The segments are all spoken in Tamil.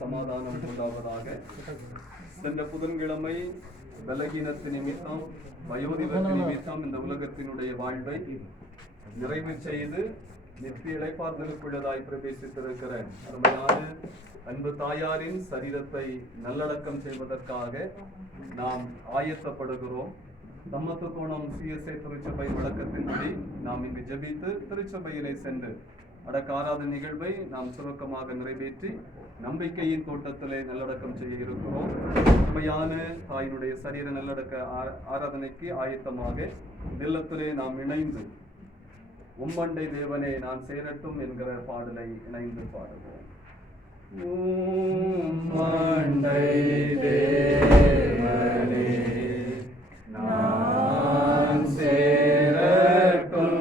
சமாதானம் உண்டாவதாக. சென்ற புதன்கிழமை பலகீனத்து நிமித்தம் வயோதிபத்து நிமித்தம் இந்த உலகத்தினுடைய வாழ்வை நிறைவு செய்து நித்திய இளைப்பாறுதலுக்குள்ளதாய் பிரவேசித்திருக்கிற அருமையான அன்பு தாயாரின் சரீரத்தை நல்லடக்கம் செய்வதற்காக நாம் ஆயத்தப்படுகிறோம். தம்மத்துக்கோணம் CSI திருச்சபை வழக்கத்தின்படி நாம் இங்கு ஜெபித்து திருச்சபையிலே சென்று அடக்க ஆராதனை நிகழ்வை நாம் சுருக்கமாக நிறைவேற்றி நம்பிக்கையின் தோட்டத்திலே நல்லடக்கம் செய்ய இருக்கிறோம். உண்மையான தாயினுடைய சரீர நல்லடக்க ஆராதனைக்கு ஆயத்தமாக இல்லத்திலே நாம் இணைந்து உம்மண்டை தேவனே நான் சேரட்டும் என்கிற பாடலை இணைந்து பாடுவோம். உம்மண்டை தேவனே நான் சேரட்டும்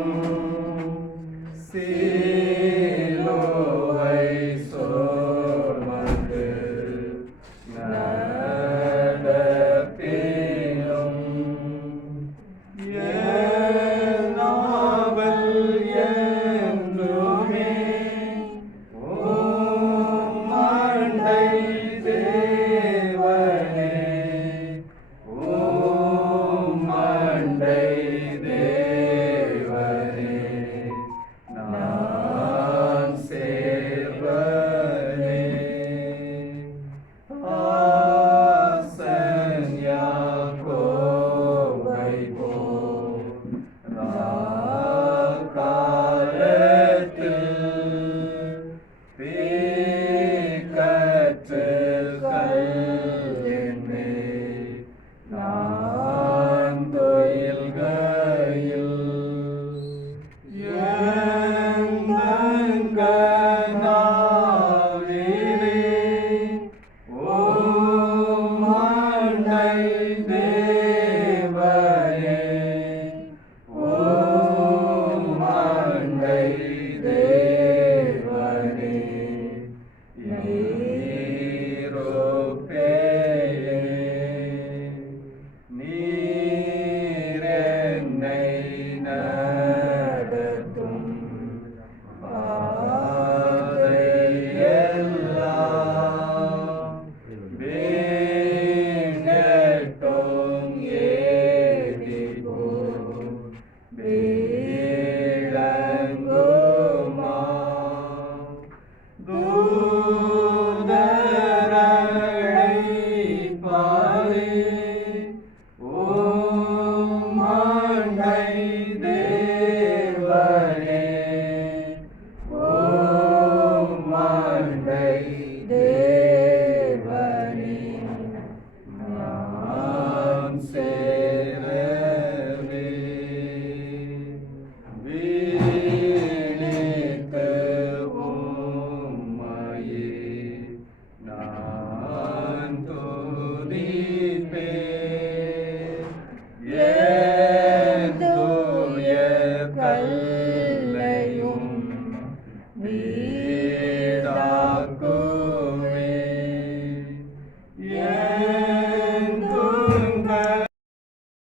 கல்லையும்